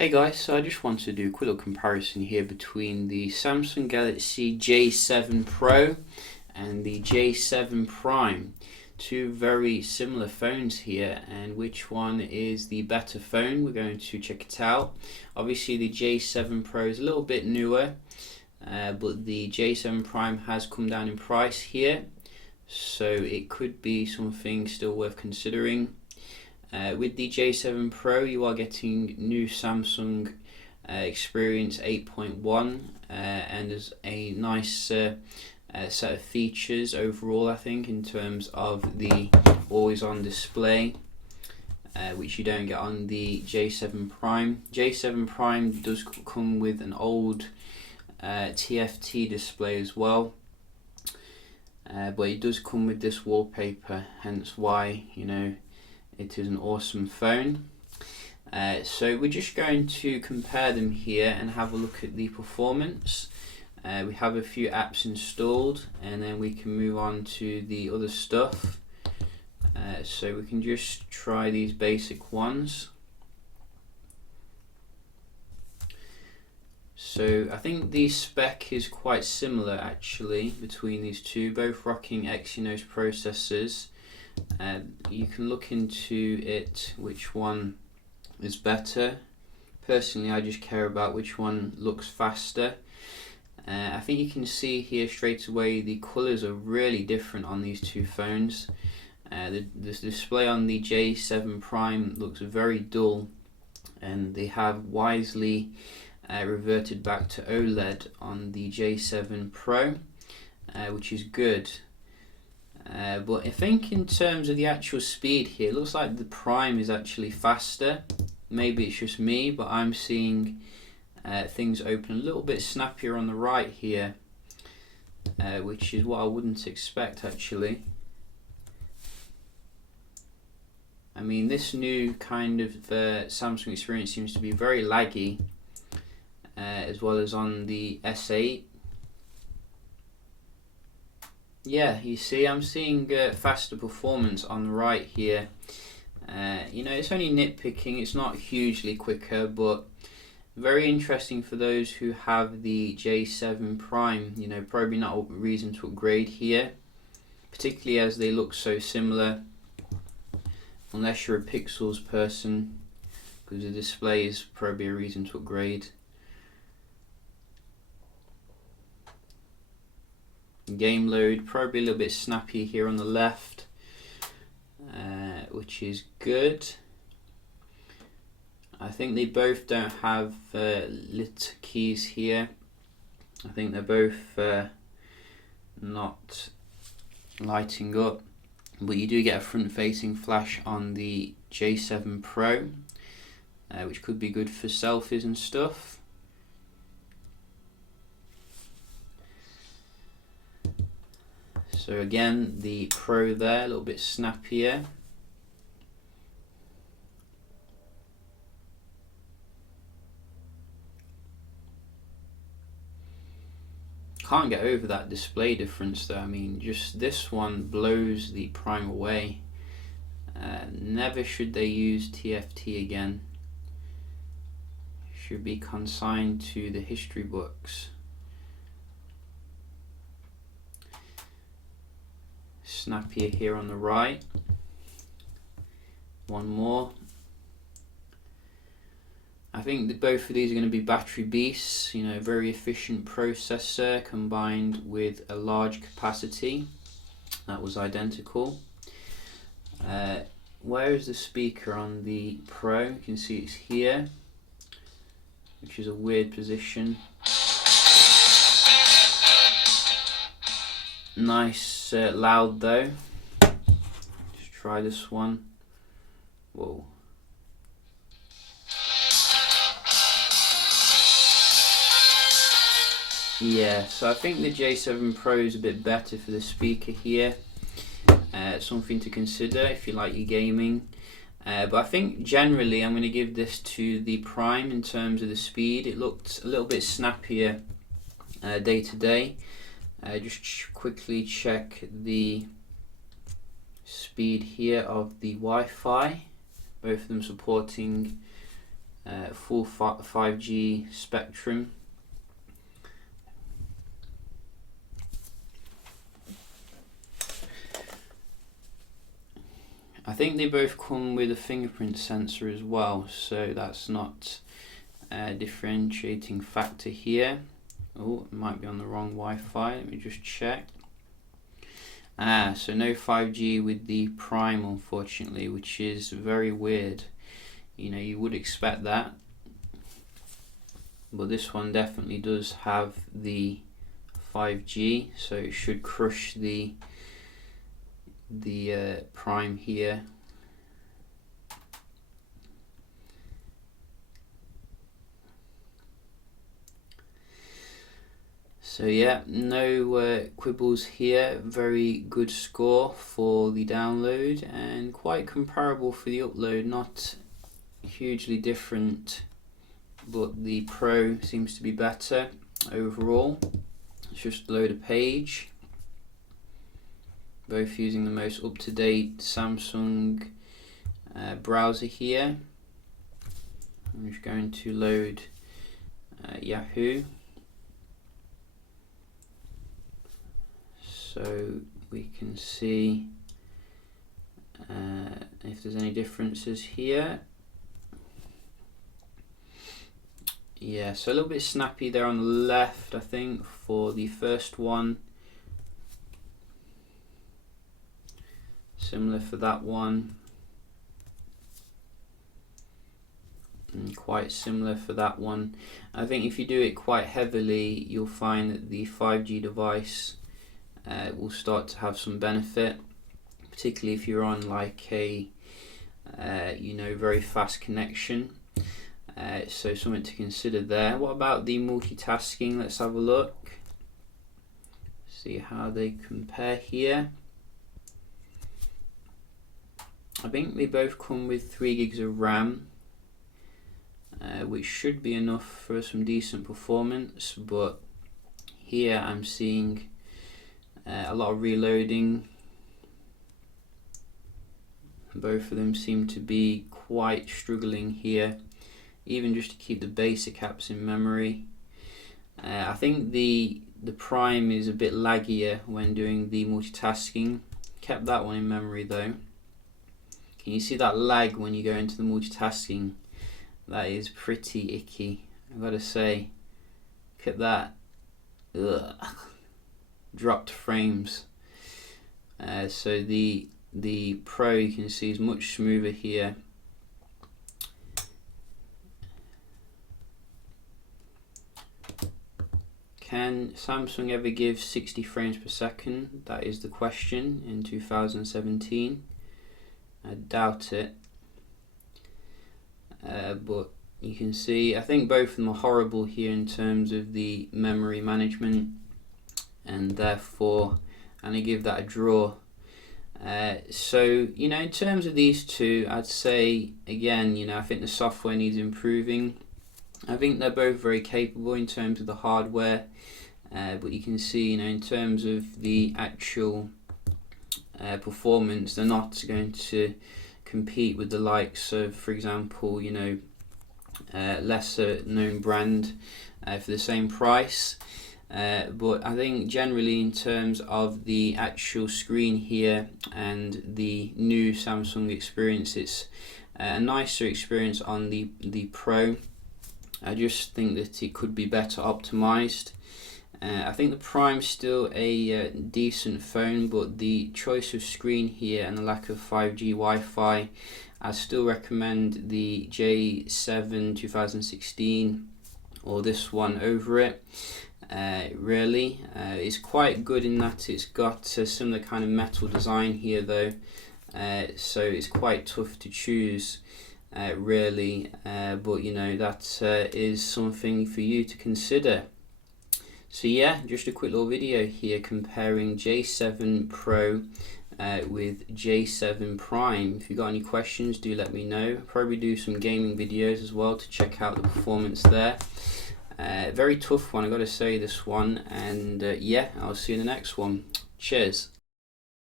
Hey guys, so I just wanted to do a quick little comparison here between the Samsung Galaxy J7 Pro and the J7 Prime. Two very similar phones here, and which one is the better phone? We're going to check it out. Obviously the J7 Pro is a little bit newer, but the J7 Prime has come down in price here, so it could be something still worth considering. With the J7 Pro, you are getting new Samsung Experience 8.1, and there's a nice set of features overall, I think, in terms of the always-on display, which you don't get on the J7 Prime. J7 Prime does come with an old TFT display as well, but it does come with this wallpaper, hence why, it is an awesome phone. So we're just going to compare them here and have a look at the performance. We have a few apps installed, and then we can move on to the other stuff. So we can just try these basic ones. So I think the spec is quite similar actually between these two, both rocking Exynos processors. You can look into it, which one is better. Personally, I just care about which one looks faster. I think you can see here straight away the colours are really different on these two phones. The display on the J7 Prime looks very dull, and they have wisely reverted back to OLED on the J7 Pro, which is good. But I think in terms of the actual speed here, it looks like the Prime is actually faster. Maybe it's just me, but I'm seeing things open a little bit snappier on the right here, which is what I wouldn't expect actually. I mean, this new kind of Samsung Experience seems to be very laggy, as well as on the S8. Yeah, you see, I'm seeing faster performance on the right here. It's only nitpicking, it's not hugely quicker, but very interesting for those who have the J7 Prime. Probably not a reason to upgrade here, particularly as they look so similar, unless you're a pixels person, because the display is probably a reason to upgrade. Game load probably a little bit snappy here on the left, which is good. I think they both don't have lit keys here. I think they're both not lighting up, but you do get a front-facing flash on the J7 Pro, which could be good for selfies and stuff. So again, the Pro there, a little bit snappier. Can't get over that display difference though. I mean, just this one blows the Prime away. Never should they use TFT again. Should be consigned to the history books. Snappier here on the right. One more. I think that both of these are going to be battery beasts. Very efficient processor combined with a large capacity. That was identical. Where is the speaker on the Pro? You can see it's here, which is a weird position. Nice loud though. Just try this one. Whoa. Yeah, so I think the J7 Pro is a bit better for the speaker here. Something to consider if you like your gaming. But I think generally I'm going to give this to the Prime in terms of the speed. It looked a little bit snappier day to day. Just quickly check the speed here of the Wi-Fi. Both of them supporting full 5G spectrum. I think they both come with a fingerprint sensor as well, so that's not a differentiating factor here. Oh, it might be on the wrong Wi-Fi, let me just check. So no 5G with the Prime, unfortunately, which is very weird. You know, you would expect that, but this one definitely does have the 5G, so it should crush the Prime here. So yeah, no quibbles here. Very good score for the download and quite comparable for the upload. Not hugely different, but the Pro seems to be better overall. Let's just load a page. Both using the most up-to-date Samsung browser here. I'm just going to load Yahoo, so we can see if there's any differences here. Yeah, so a little bit snappy there on the left, I think, for the first one. Similar for that one, and quite similar for that one. I think if you do it quite heavily, you'll find that the 5G device will start to have some benefit, particularly if you're on like a very fast connection. So something to consider there. What about the multitasking? Let's have a look, see how they compare here. I think they both come with 3 gigs of RAM, which should be enough for some decent performance, but here I'm seeing a lot of reloading. Both of them seem to be quite struggling here, even just to keep the basic apps in memory. I think the Prime is a bit laggier when doing the multitasking. Kept that one in memory though. Can you see that lag when you go into the multitasking? That is pretty icky, I've got to say. Look at that. Ugh. Dropped frames. So the Pro, you can see, is much smoother here. Can Samsung ever give 60 frames per second? That is the question in 2017. I doubt it, but you can see I think both of them are horrible here in terms of the memory management, and therefore I'm going to give that a draw. So in terms of these two, I'd say again, I think the software needs improving. I think they're both very capable in terms of the hardware, but you can see in terms of the actual performance, they're not going to compete with the likes of, for example, lesser known brand for the same price. But I think generally in terms of the actual screen here and the new Samsung experience, it's a nicer experience on the Pro. I just think that it could be better optimized. I think the Prime's still a decent phone, but the choice of screen here and the lack of 5G Wi-Fi, I still recommend the J7 2016 or this one over it. Really, it's quite good in that it's got a similar kind of metal design here though, so it's quite tough to choose. Really, but that is something for you to consider. So yeah, just a quick little video here comparing J7 Pro with J7 Prime. If you've got any questions, do let me know. Probably do some gaming videos as well to check out the performance there. Very tough one, I got to say, this one, and yeah, I'll see you in the next one. Cheers.